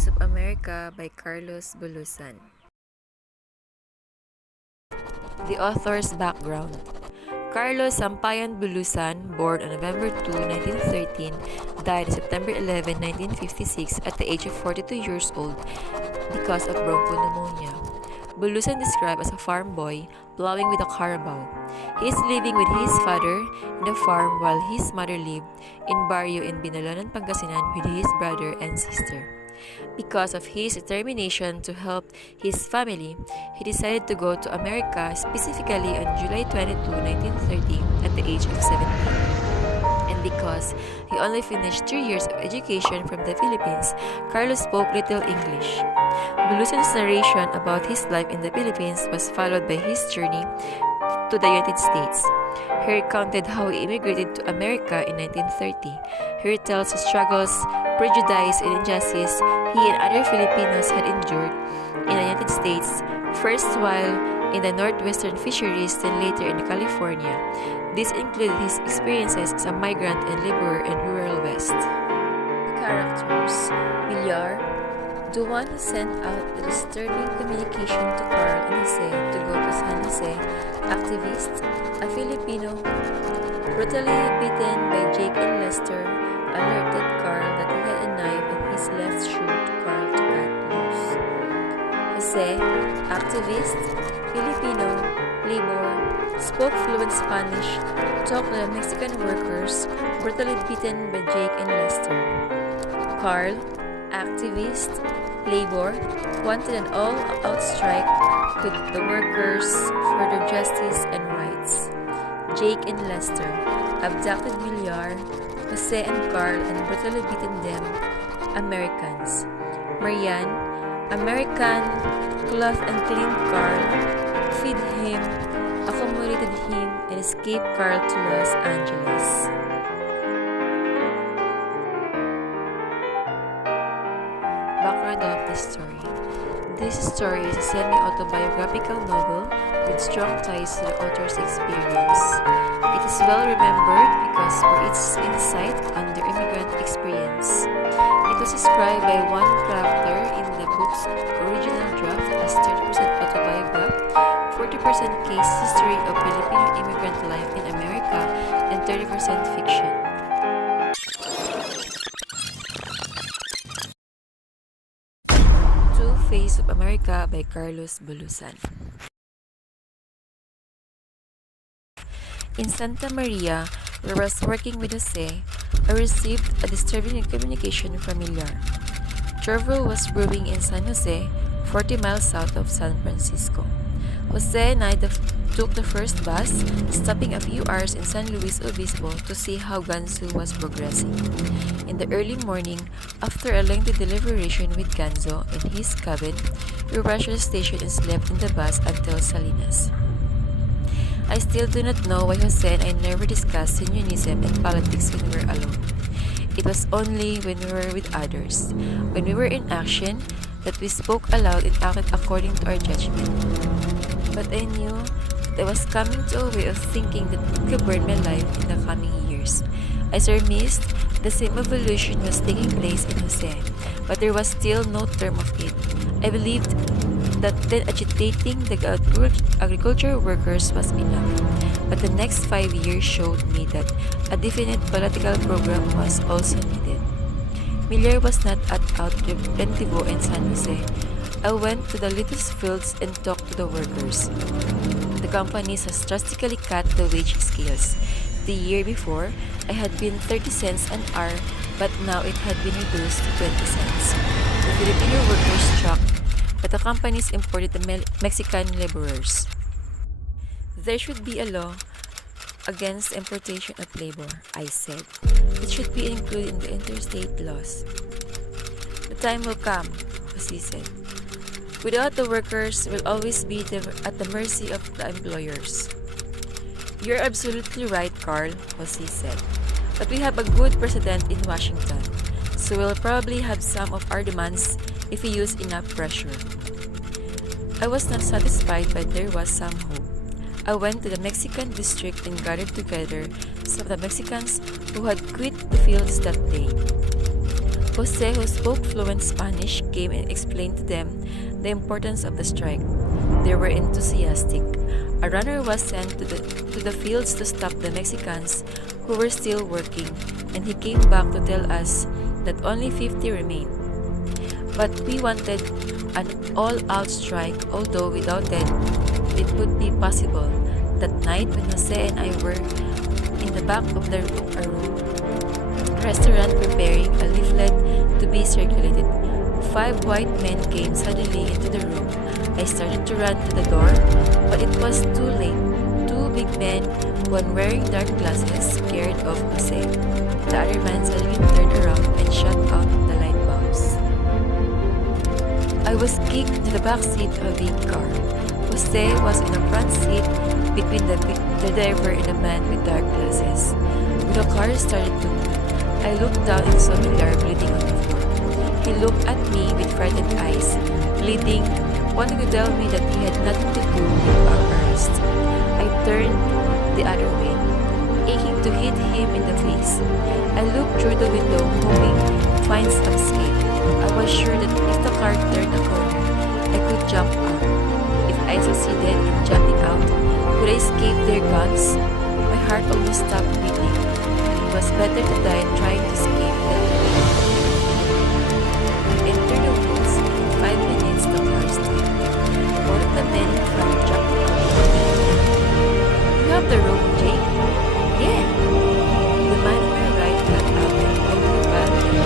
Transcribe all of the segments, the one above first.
Face of America by Carlos Bulusan. The author's background. Carlos Sampayan Bulusan, born on November 2, 1913, died on September 11, 1956 at the age of 42 years old because of bronchopneumonia. Bulusan described as a farm boy, plowing with a carabao. He is living with his father in a farm while his mother lived in Barrio in Binalonan, Pangasinan with his brother and sister. Because of his determination to help his family, he decided to go to America, specifically on July 22, 1930 at the age of 17. And because he only finished 3 years of education from the Philippines, Carlos spoke little English. Bulusan's narration about his life in the Philippines was followed by his journey to the United States. He recounted how he immigrated to America in 1930. He retells the struggles, prejudice, and injustice he and other Filipinos had endured in the United States, first while in the northwestern fisheries, then later in California. This included his experiences as a migrant and laborer in rural West. The characters: Villar, the one who sent out the disturbing communication to Carl and Jose to go to San Jose; activist, a Filipino, brutally beaten by Jake and Lester, alerted Carl that he had a knife in his left shoe to Carl to cut loose. Jose, activist, Filipino, labor, spoke fluent Spanish, talked to the Mexican workers, brutally beaten by Jake and Lester. Carl, activist, labor, wanted an all-out strike with the workers for their justice and rights. Jake and Lester abducted Villar, Jose and Carl and brutally beaten them. Americans. Marianne, American, clothed and cleaned Carl, feed him, accommodated him, and escaped Carl to Los Angeles. Background of the story. This story is a semi-autobiographical novel with strong ties to the author's experience. It is well remembered because for its insight on their immigrant experience. It was described by one character in the book's original draft as 30% autobiography, 40% case history of Filipino immigrant life in America, and 30% fiction. Face of America by Carlos Bulusan. In Santa Maria, where I was working with Jose, I received a disturbing communication from Villar. Trouble was brewing in San Jose, 40 miles south of San Francisco. Jose and I took the first bus, stopping a few hours in San Luis Obispo to see how Gansu was progressing. In the early morning, after a lengthy deliberation with Ganzo in his cabin, we rushed to the station and slept in the bus until Salinas. I still do not know why Jose and I never discussed unionism and politics when we were alone. It was only when we were with others, when we were in action, that we spoke aloud and acted according to our judgment. But I knew that I was coming to a way of thinking that would govern my life in the coming years. I surmised the same evolution was taking place in Jose, but there was still no term of it. I believed that then agitating the agriculture workers was enough, but the next 5 years showed me that a definite political program was also needed. Miller was not at out Preventivo in San Jose. I went to the lettuce fields and talked to the workers. The companies has drastically cut the wage scales. The year before, I had been 30 cents an hour, but now it had been reduced to 20 cents. The Filipino workers struck, but the companies imported the Mexican laborers. There should be a law against importation of labor, I said. It should be included in the interstate laws. The time will come, Jose said. Without the workers, will always be at the mercy of the employers. You're absolutely right, Carl, Jose said. But we have a good precedent in Washington, so we'll probably have some of our demands if we use enough pressure. I was not satisfied, but there was some hope. I went to the Mexican district and gathered together some of the Mexicans who had quit the fields that day. Jose, who spoke fluent Spanish, came and explained to them the importance of the strike. They were enthusiastic. A runner was sent to the fields to stop the Mexicans who were still working, and he came back to tell us that only 50 remained. But we wanted an all-out strike, although we doubted it would be possible. That night, when Jose and I were in the back of a restaurant preparing a leaflet to be circulated, 5 white men came suddenly into the room. I started to run to the door, but it was too late. 2 big men, one wearing dark glasses, scared of Jose. The other man suddenly turned around and shut out the light bulbs. I was kicked to the back seat of a big car. Jose was in the front seat between the driver and the man with dark glasses. When the car started to move, I looked down and saw Millar bleeding on the floor. He looked at me with frightened eyes, bleeding, wanting to tell me that he had nothing to do with our arrest. I turned the other way, aching to hit him in the face. I looked through the window, hoping to find some escape. I was sure that if the car turned a corner, I could jump out. If I succeeded in jumping out, would I escape their guns? My heart almost stopped beating. It was better to die trying to escape than to wait. Enter the woods. In 5 minutes, the car stopped. One of the men in front jumped out. You have the rope, Jake? Yeah. The man on my right got out and pulled me back and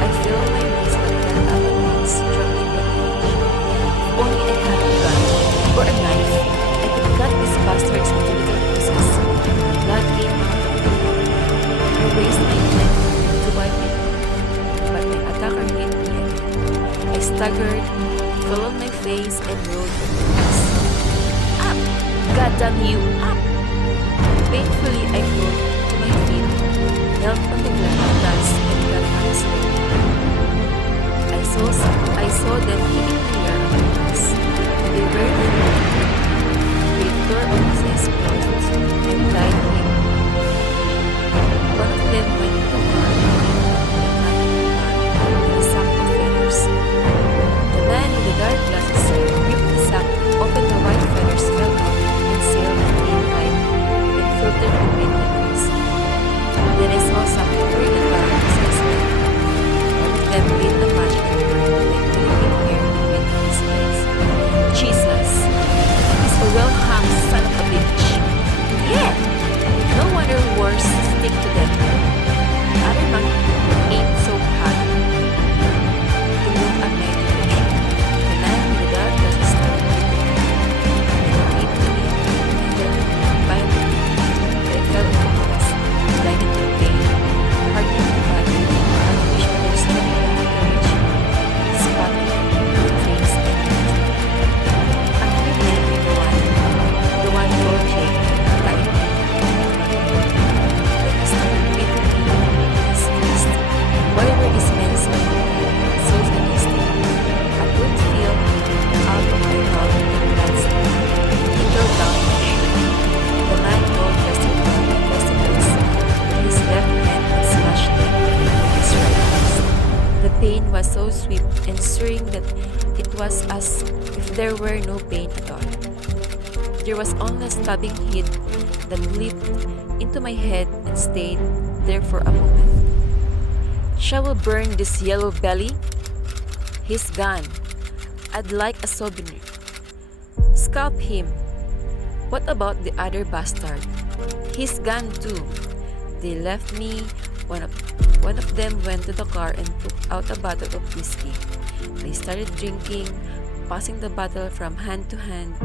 I feel my knees and fell out at once, trembling with rage. If only I had a gun or a knife, I could cut these bastards into little pieces. Blood came out of my mouth. I raised my hand to wipe it off, but my attacker hit me again. I staggered, fell on my face, and rolled on the grass. Up! God damn you! Up! Painfully, I crawled to my feet, knelt on the grass, and got up slowly. I saw them hitting me around the grass. They were free. They tore off his clothes and tied him. One of them went to the car with a sack of feathers. The man with the dark glasses ripped the sack, opened the white feathers, fell out, and sailed in light and filtered between the trees. Then I saw something burn the car besides me. One of them lit a match and burned like living hair between his legs. Jesus! He's a well-hung son of a bitch. Yeah! No wonder wars stick to them. The other monkey ain't so hot. They looked at my direction. The man with the dark glasses started bleeding. He came to me, and then violently, I fell into the grass, blinded with pain, hardening my body. I wish I was not enough courage. Spotted my face and neck. After that, the one called Jake, tied me. Then he started beating me with his fist. Why were these men so sadistic? I could feel out of my mouth and blood stain. He tore down my shirt. The man rolled my testicles with his left hand and smashed them with his right fist. The pain was so swift and searing that it was as if there were no pain at all. There was only a stabbing hit that leaped into my head and stayed there for a moment. Shall we burn this yellow belly? He's gone. I'd like a souvenir. Scalp him. What about the other bastard? He's gone too. They left me. One of them went to the car and took out a bottle of whiskey. They started drinking, passing the bottle from hand to hand.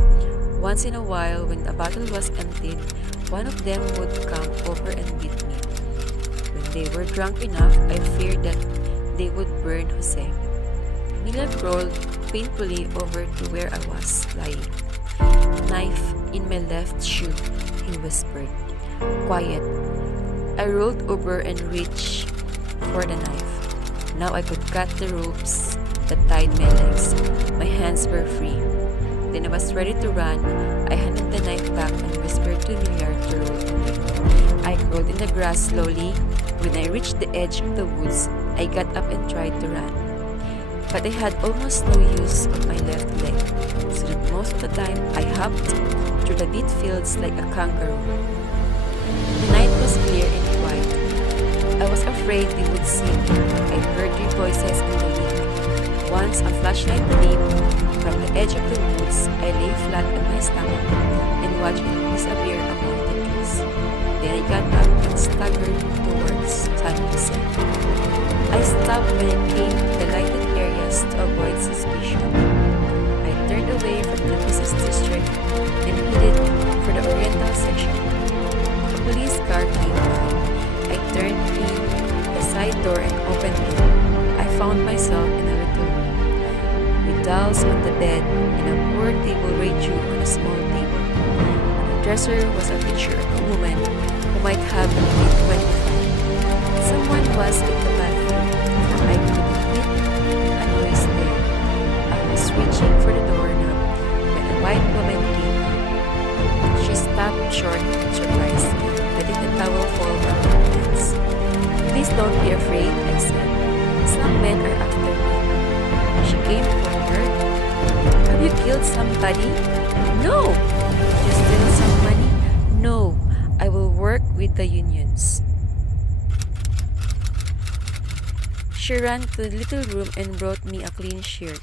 Once in a while, when the bottle was emptied, one of them would come over and beat me. When they were drunk enough, I feared that they would burn Jose. Miller crawled painfully over to where I was lying. Knife in my left shoe, he whispered. Quiet. I rolled over and reached for the knife. Now I could cut the ropes that tied my legs. My hands were free. Then I was ready to run. I handed the knife back and whispered to Miller to roll away. I crawled in the grass slowly, When I reached the edge of the woods, I got up and tried to run. But I had almost no use of my left leg, so that most of the time I hopped through the beet fields like a kangaroo. The night was clear and quiet. I was afraid they would see me. I heard their voices in the wind. Once a flashlight gleamed from the edge of the woods, I lay flat on my stomach and watched it disappear among the trees. Then I got up and staggered towards San Jose. I stopped when it came to the lighted areas to avoid suspicion. I turned away from the business district and headed for the Oriental section. A police car came by. I turned in the side door and opened it. I found myself in a little room, with dolls on the bed and a poor table radio on a small table. On the dresser was a picture of a woman who might have been 25. Someone was in the bathroom. I could hear a noise there. I was reaching for the doorknob when a white woman came out. She stopped short in surprise, letting the towel fall from her hands. "Please don't be afraid," I said. "Some men are after me." She came forward. "Have you killed somebody?" "No." "Did you steal some money?" "No. I will work with the unions." She ran to the little room and brought me a clean shirt.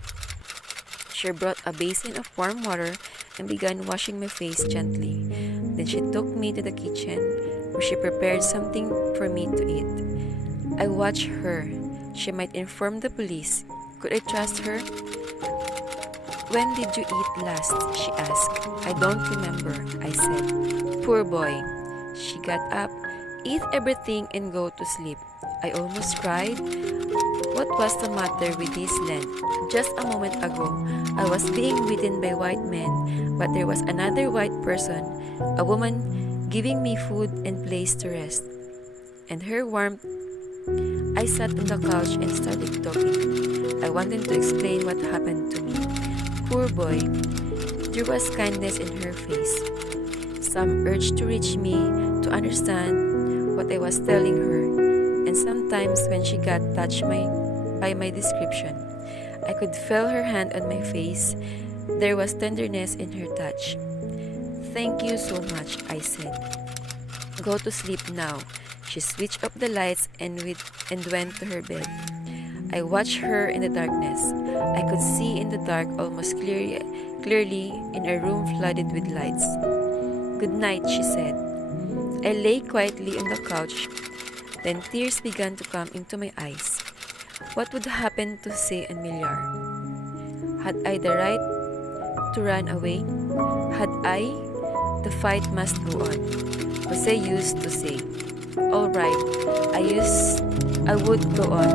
She brought a basin of warm water and began washing my face gently. Then she took me to the kitchen, where she prepared something for me to eat. I watched her. She might inform the police. Could I trust her? "When did you eat last?" she asked. "I don't remember," I said. "Poor boy." She got up, ate everything, and go to sleep. I almost cried. What was the matter with this land? Just a moment ago, I was being beaten by white men, but there was another white person, a woman, giving me food and place to rest. And her warmth. I sat on the couch and started talking. I wanted to explain what happened to me. Poor boy. There was kindness in her face. Some urge to reach me, to understand what I was telling her. And sometimes when she got touched by my description, I could feel her hand on my face. There was tenderness in her touch. "Thank you so much," I said. "Go to sleep now." She switched off the lights and went to her bed. I watched her in the darkness. I could see in the dark almost clearly in a room flooded with lights. "Good night," she said. I lay quietly on the couch. Then tears began to come into my eyes. What would happen to Jose and Millar? Had I the right to run away? Had I? The fight must go on. Jose used to say. All right, I would go on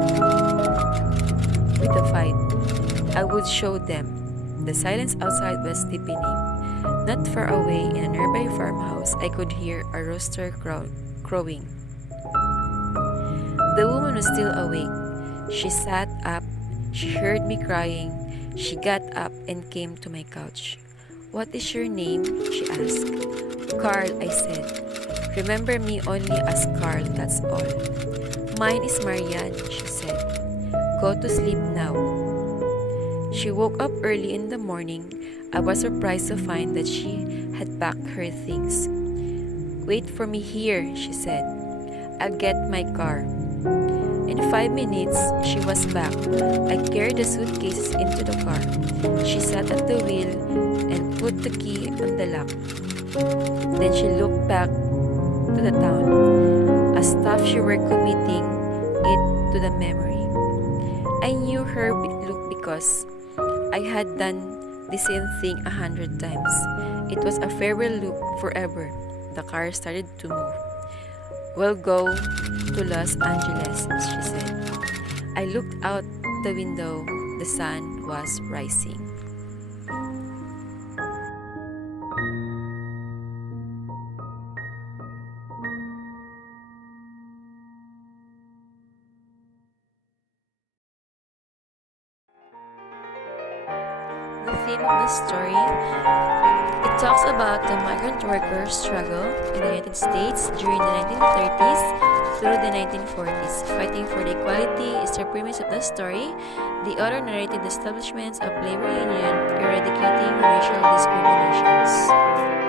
with the fight. I would show them. The silence outside was deepening. Not far away in a nearby farmhouse, I could hear a rooster crowing. The woman was still awake. She sat up. She heard me crying. She got up and came to my couch. "What is your name?" she asked. "Carl," I said. "Remember me only as Carl, that's all." "Mine is Marianne," she said. "Go to sleep now." She woke up early in the morning. I was surprised to find that she had packed her things. "Wait for me here," she said. "I'll get my car." In 5 minutes, she was back. I carried the suitcases into the car. She sat at the wheel and put the key on the lock. Then she looked back to the town, as though she were committing it to the memory. I knew her look because I had done the same thing 100 times. It was a farewell look forever. The car started to move. "We'll go to Los Angeles," she said. I looked out the window. The sun was rising. The theme of the story, it talks about the migrant workers' struggle in the United States during the 1930s through the 1940s. Fighting for the equality is the premise of the story. The author narrated the establishments of labor union eradicating racial discriminations.